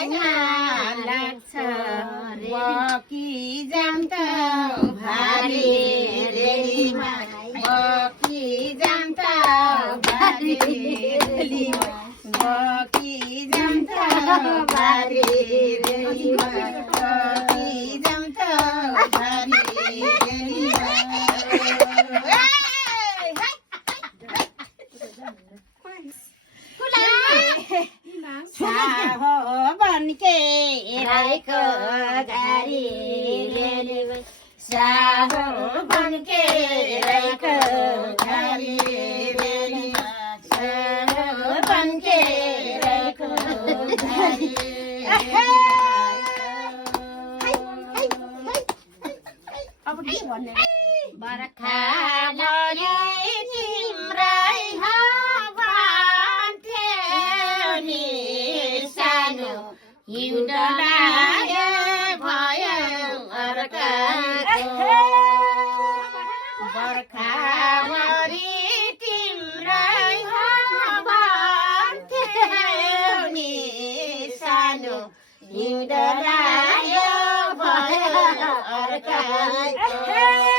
लाग्छ बकी जान्छ भारी रेलीमा बकी जान्छ भारी रेलीमा बकी जान्छ भारी रेलीमा बकी जान्छ भारी रेलीमा साहो बनके राईको गाडी रेलीमा साहो बनके राईको गाडी रेलीमा साहो बनके राईको गाडी बर्खा लगे तिम्रै हिउँदलायो भयो अर्काको बर्खाभरि तिम्रै भन्थ्यौ नि सानो हिउँदलायो भयो अर्काको